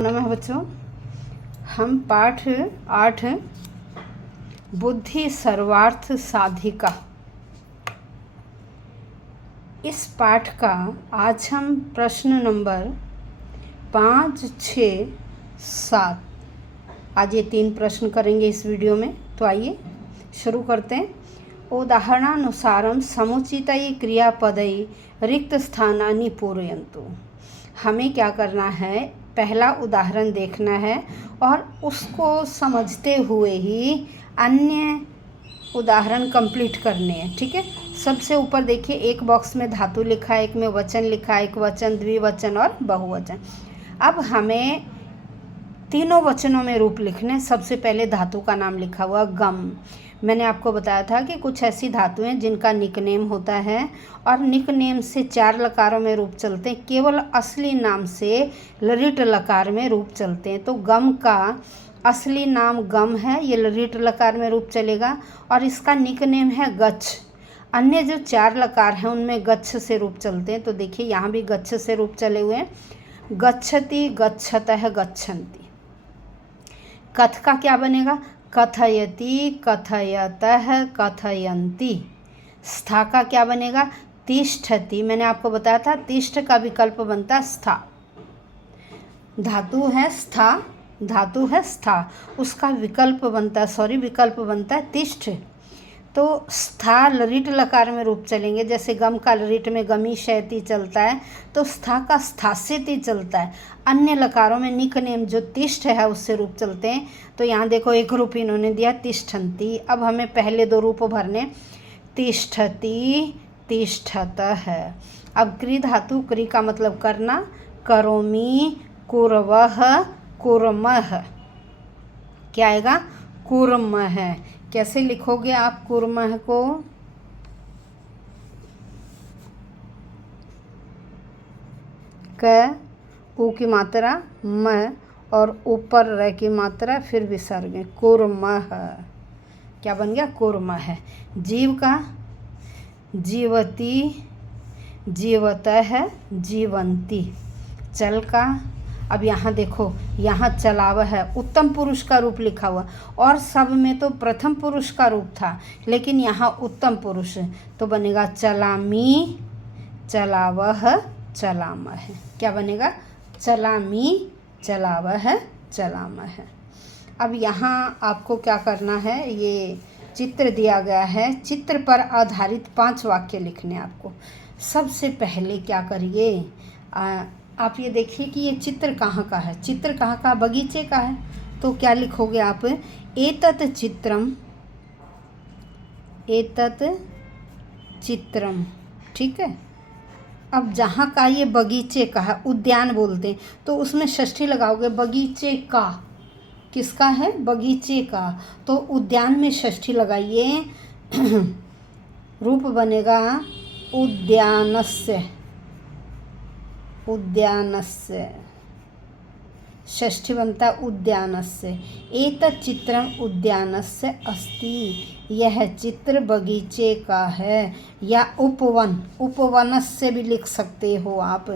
नमः बच्चों, हम पाठ 8 बुद्धि सर्वार्थ साधिका, इस पाठ का आज हम प्रश्न नंबर 5, 6, 7 आज ये 3 प्रश्न करेंगे इस वीडियो में। तो आइए शुरू करते हैं। उदाहरणानुसारम समुचितई क्रियापदई रिक्त स्थानानि पूरयन्तु। हमें क्या करना है, पहला उदाहरण देखना है और उसको समझते हुए ही अन्य उदाहरण कंप्लीट करने हैं। ठीक है, सबसे ऊपर देखिए, एक बॉक्स में धातु लिखा है, एक में वचन लिखा है, एक वचन, द्विवचन और बहुवचन। अब हमें तीनों वचनों में रूप लिखने। सबसे पहले धातु का नाम लिखा हुआ गम। मैंने आपको बताया था कि कुछ ऐसी धातुएं जिनका निकनेम होता है और निकनेम से 4 लकारों में रूप चलते हैं, केवल असली नाम से ललित लकार में रूप चलते हैं। तो गम का असली नाम गम है, ये ललित लकार में रूप चलेगा और इसका निकनेम है गच्छ। अन्य जो 4 लकार हैं उनमें गच्छ से रूप चलते हैं। तो देखिए यहाँ भी गच्छ से रूप चले हुए हैं, गच्छति, गच्छतः, गच्छन्ति। कथ का क्या बनेगा, कथयति, कथयतः, कथयन्ति। स्था का क्या बनेगा, तिष्ठति। मैंने आपको बताया था तिष्ठ का विकल्प बनता स्था। धातु है स्था, धातु है स्था, उसका विकल्प बनता है तिष्ठ। तो स्था ललित लकार में रूप चलेंगे, जैसे गम का ललित में गमी शयति चलता है, तो स्था का स्थास्यति चलता है। अन्य लकारों में निकनेम जो तिष्ठ है उससे रूप चलते हैं। तो यहाँ देखो एक रूप इन्होंने दिया तिष्ठन्ति। अब हमें पहले 2 रूप भरने, तिष्ठति, तिष्ठतः है। अब क्रि धातु, क्रि का मतलब करना, करोमि, कुर्वः, कुर्मः। क्या आएगा, कुर्मः। कैसे लिखोगे आप कुर्मः को, क ऊ की मात्रा म और ऊपर र की मात्रा फिर विसर्ग, कुर्मः। क्या बन गया, कुर्मः। जीव का जीवती, जीवतः, जीवन्ति। चल का, अब यहाँ देखो, यहाँ चलाव है, उत्तम पुरुष का रूप लिखा हुआ और सब में तो प्रथम पुरुष का रूप था, लेकिन यहाँ उत्तम पुरुष है तो बनेगा चलामी, चलावह, चलामः। क्या बनेगा, चलामी, चलावह, चलामः। अब यहाँ आपको क्या करना है, ये चित्र दिया गया है, चित्र पर आधारित 5 वाक्य लिखने आपको। सबसे पहले क्या करिए, आप ये देखिए कि ये चित्र कहाँ का है, चित्र कहाँ का, बगीचे का है। तो क्या लिखोगे आप, एतत् चित्रम, एतत् चित्रम। ठीक है, अब जहाँ का ये बगीचे का है, उद्यान बोलते हैं, तो उसमें षष्ठी लगाओगे, बगीचे का। किसका है, बगीचे का, तो उद्यान में षष्ठी लगाइए। रूप बनेगा उद्यानस्य, उद्यानस्य। षष्ठी बनता उद्यानस्य। एतत् चित्रम उद्यानस्य अस्ति। यह चित्र बगीचे का है, या उपवन, उपवनस्य भी लिख सकते हो आप।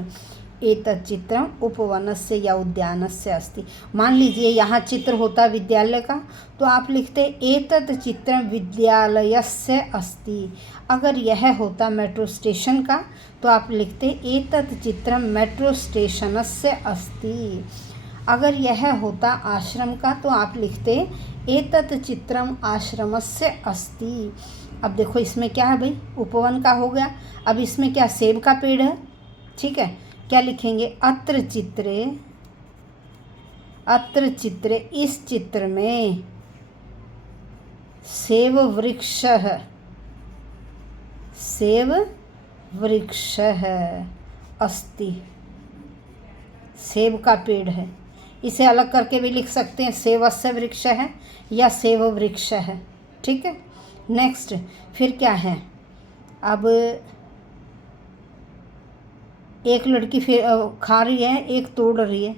एतत् चित्रम उपवनस्य या उद्यानस्य अस्ति। मान लीजिए यहाँ चित्र होता विद्यालय का, तो आप लिखते एतत् चित्रम विद्यालयस्य अस्ति। अगर यह होता मेट्रो स्टेशन का, तो आप लिखते एतत् चित्रम मेट्रो स्टेशनस्य अस्ति। अगर यह होता आश्रम का, तो आप लिखते एतत् चित्रम आश्रमस्य अस्ति। अब देखो इसमें क्या है भाई, उपवन का हो गया। अब इसमें क्या, सेब का पेड़ है। ठीक है, क्या लिखेंगे, अत्र चित्रे, अत्र चित्रे, इस चित्र में सेब वृक्षः, सेब वृक्षः अस्ति। सेब का पेड़ है, इसे अलग करके भी लिख सकते हैं, सेवस्य वृक्ष है या सेव वृक्ष है। ठीक है, नेक्स्ट फिर क्या है, अब एक लड़की फिर खा रही है, एक तोड़ रही है,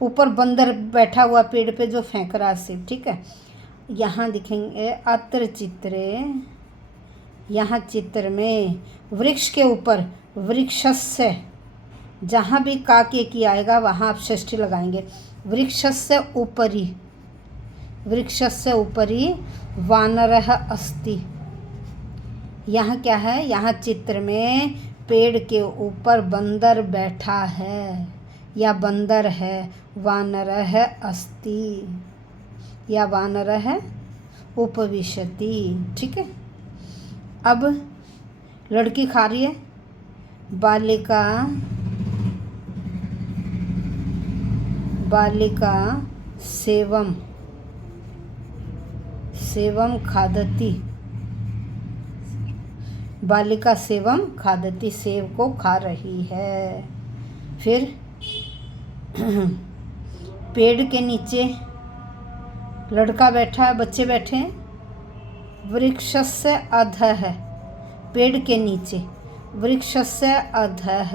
ऊपर बंदर बैठा हुआ पेड़ पे जो फेंक रहा है सेब। ठीक है, यहाँ दिखेंगे अत्र चित्रे, यहाँ चित्र में वृक्ष के ऊपर वृक्षस्य, जहाँ भी का के की आएगा वहाँ आप षष्ठी लगाएंगे। वृक्षस्य उपरि, वृक्षस्य उपरि वानरः अस्ति। यहाँ क्या है, यहाँ चित्र में पेड़ के ऊपर बंदर बैठा है या बंदर है। वानरः अस्ति या वानरः उपविशति। ठीक है। अब लड़की खा रही है। बालिका, बालिका सेवम, सेवम खादती, बालिका सेवम खादती, सेव को खा रही है। फिर पेड़ के नीचे लड़का बैठा है, बच्चे बैठे हैं। वृक्षस्य अधः, पेड़ के नीचे वृक्षस्य अधः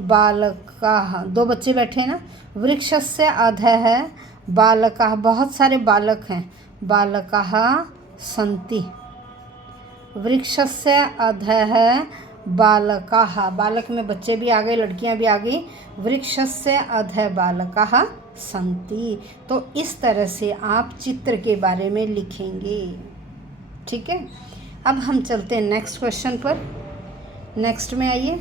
बालकाः, दो बच्चे बैठे हैं ना। वृक्षस्य अधः बालकाः, बहुत सारे बालक हैं। बालकाः सन्ति। वृक्षस्य अधः बालकाः, बालक में बच्चे भी आ गए, लड़कियां भी आ गई। वृक्षस्य अधः बालकाः सन्ति। तो इस तरह से आप चित्र के बारे में लिखेंगे। ठीक है। अब हम चलते हैं नेक्स्ट क्वेश्चन पर। नेक्स्ट में आइए।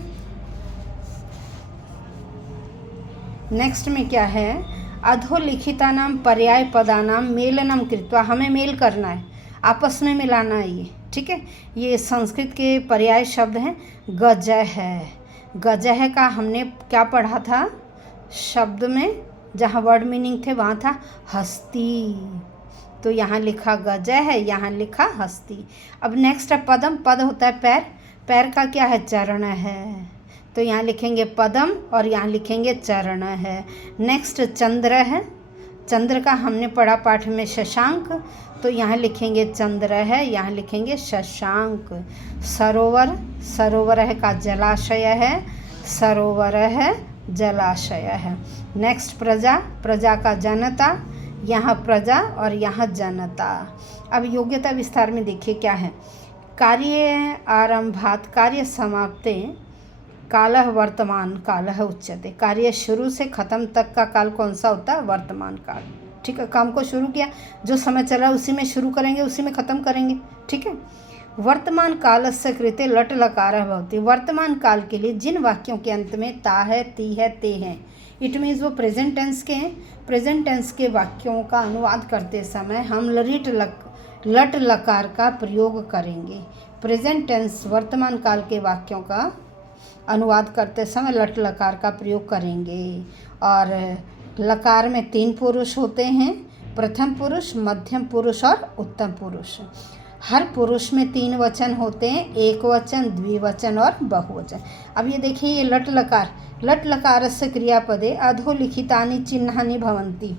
नेक्स्ट में क्या है, अधोलिखितानां पर्याय पदानां मेलनं कृत्वा, हमें मेल करना है, आपस में मिलाना है ये। ठीक है। ये संस्कृत के पर्याय शब्द हैं। गजह है, गजह का हमने क्या पढ़ा था शब्द में, जहाँ वर्ड मीनिंग थे वहाँ था हस्ती, तो यहाँ लिखा गजह है, यहाँ लिखा हस्ती। अब नेक्स्ट है पदम, पद होता है पैर, पैर का क्या है, चरण है, तो यहाँ लिखेंगे पदम और यहाँ लिखेंगे चरण है। नेक्स्ट चंद्र है, चंद्र का हमने पढ़ा पाठ में शशांक, तो यहाँ लिखेंगे चंद्र है, यहाँ लिखेंगे शशांक। सरोवर, सरोवर है का जलाशय है, सरोवर है जलाशय है। नेक्स्ट प्रजा, प्रजा का जनता, यहाँ प्रजा और यहाँ जनता। अब योग्यता विस्तार में देखिए क्या है। कार्य आरंभात कार्य समाप्ते कालः वर्तमान कालः उच्यते। कार्य शुरू से ख़त्म तक का काल कौन सा होता है, वर्तमान काल। ठीक है। काम को शुरू किया, जो समय चला उसी में शुरू करेंगे, उसी में ख़त्म करेंगे। ठीक है। वर्तमान कालस्य कृते लट लकारः भवति। वर्तमान काल के लिए जिन वाक्यों के अंत में ता है, ती है, ते हैं, इट मीन्स वो प्रेजेंट टेंस के हैं। प्रेजेंट टेंस के वाक्यों का अनुवाद करते समय हम लट लकार का प्रयोग करेंगे। प्रेजेंट टेंस वर्तमान काल के वाक्यों का अनुवाद करते समय लट लकार का प्रयोग करेंगे। और लकार में 3 पुरुष होते हैं, प्रथम पुरुष, मध्यम पुरुष और उत्तम पुरुष। हर पुरुष में 3 वचन होते हैं, एक वचन, द्विवचन और बहुवचन। अब ये देखिए, ये लट लकार, लट लकारस्य क्रियापदे अधोलिखितानि चिन्हानि भवन्ति।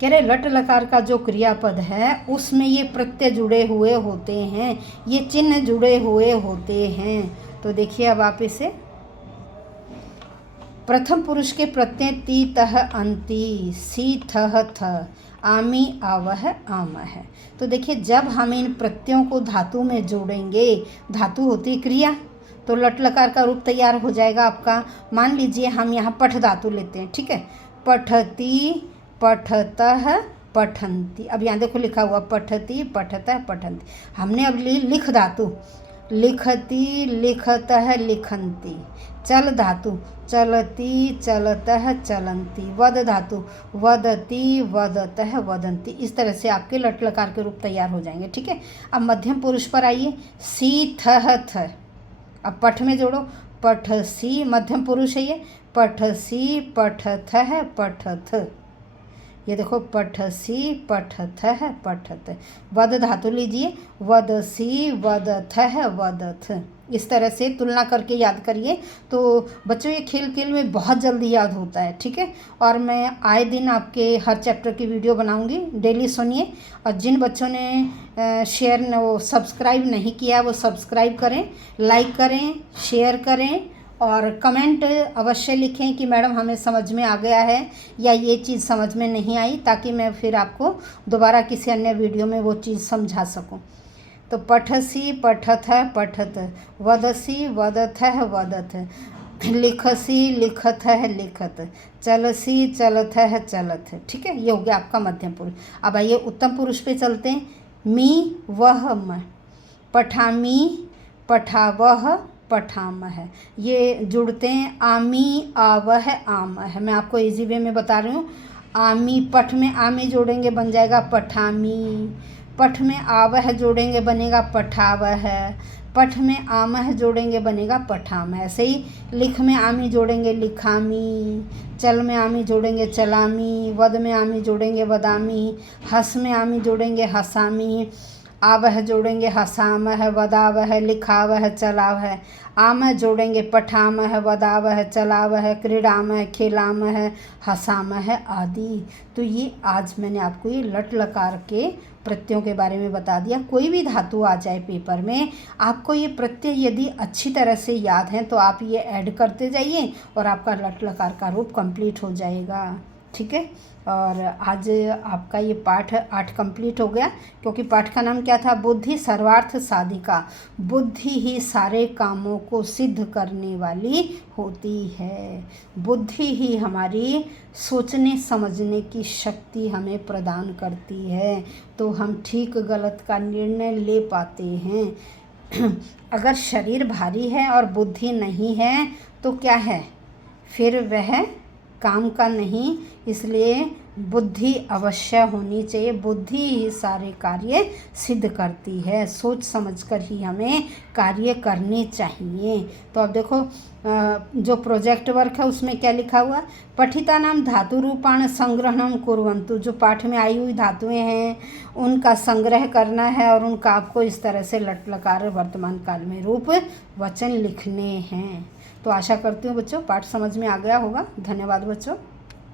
कह रहे लट लकार का जो क्रियापद है उसमें ये प्रत्यय जुड़े हुए होते हैं, ये चिन्ह जुड़े हुए होते हैं। तो देखिए अब आप इसे, प्रथम पुरुष के प्रत्यय ती तह अंति, सी थह थ, आमी आवह आम है। तो देखिए जब हम इन प्रत्ययों को धातु में जोड़ेंगे, धातु होती है क्रिया, तो लट लकार का रूप तैयार हो जाएगा आपका। मान लीजिए हम यहाँ पठ धातु लेते हैं। ठीक है। पठती, पठतः, पठन्ति। अब यहाँ देखो लिखा हुआ पठती, पठतः, पठन्ति। हमने अब ली लिख धातु, लिखती, लिखतः, लिखन्ति। चल धातु, चलती, चलतः, चलन्ति। वद धातु, वदती, वदतः, वदन्ति। इस तरह से आपके लट लकार के रूप तैयार हो जाएंगे। ठीक है। अब मध्यम पुरुष पर आइए। सी थह थ, अब पठ में जोड़ो, पठ सी, मध्यम पुरुष है ये, पठ सी, पठथः, पठथ। ये देखो पठसी, पठथः, पठथ। वद धातु लीजिए, वदसी, वदथः, वदथ। इस तरह से तुलना करके याद करिए, तो बच्चों ये खेल खेल में बहुत जल्दी याद होता है। ठीक है। और मैं आए दिन आपके हर चैप्टर की वीडियो बनाऊंगी, डेली सुनिए। और जिन बच्चों ने शेयर वो सब्सक्राइब नहीं किया वो सब्सक्राइब करें, लाइक करें, शेयर करें और कमेंट अवश्य लिखें कि मैडम हमें समझ में आ गया है या ये चीज़ समझ में नहीं आई, ताकि मैं फिर आपको दोबारा किसी अन्य वीडियो में वो चीज़ समझा सकूं। तो पठसी, पठथ, पठत, वदसी, वदथ, वदथ। लिखसी लिखत है लिखत, चलसी चलत है चलत। ठीक है, ये हो गया आपका मध्यम पुरुष। अब आइए उत्तम पुरुष पे चलते हैं। मी वह म, पठामी पठावह पठाम है, ये जुड़ते हैं। आमी आवह आम है। मैं आपको इजी वे में बता रही हूँ। आमी, पठ में आमी जोड़ेंगे बन जाएगा पठामी, पठ में आवह जोड़ेंगे बनेगा पठावह, पठ में आमह जोड़ेंगे बनेगा पठाम। ऐसे ही लिख में आमी जोड़ेंगे लिखामी, चल में आमी जोड़ेंगे चलामी, वद में आमी जोड़ेंगे वदामी, हस में आमी जोड़ेंगे हसामी, आवह जोड़ेंगे हसामह, वदावह लिखावह चलावह, आमह जोड़ेंगे पठामह, वदावह चलावह, क्रीड़ामह खेलामह, हसामह आदि। तो ये आज मैंने आपको ये लट लकार के प्रत्ययों के बारे में बता दिया। कोई भी धातु आ जाए पेपर में, आपको ये प्रत्यय यदि अच्छी तरह से याद हैं तो आप ये ऐड करते जाइए और आपका लट लकार का रूप कंप्लीट हो जाएगा। ठीक है, और आज आपका ये पाठ 8 कंप्लीट हो गया, क्योंकि पाठ का नाम क्या था? बुद्धि सर्वार्थ साधिका। बुद्धि ही सारे कामों को सिद्ध करने वाली होती है। बुद्धि ही हमारी सोचने समझने की शक्ति हमें प्रदान करती है, तो हम ठीक गलत का निर्णय ले पाते हैं। अगर शरीर भारी है और बुद्धि नहीं है तो क्या है? फिर वह काम का नहीं। इसलिए बुद्धि अवश्य होनी चाहिए। बुद्धि ही सारे कार्य सिद्ध करती है। सोच समझकर ही हमें कार्य करने चाहिए। तो अब देखो, जो प्रोजेक्ट वर्क है उसमें क्या लिखा हुआ? पठिता नाम धातु रूपाण संग्रहणम कुर्वन्तु। जो पाठ में आई हुई धातुएं हैं उनका संग्रह करना है और उनका आपको इस तरह से लट लकार वर्तमान काल में रूप वचन लिखने हैं। तो आशा करती हूँ बच्चों पाठ समझ में आ गया होगा। धन्यवाद बच्चों।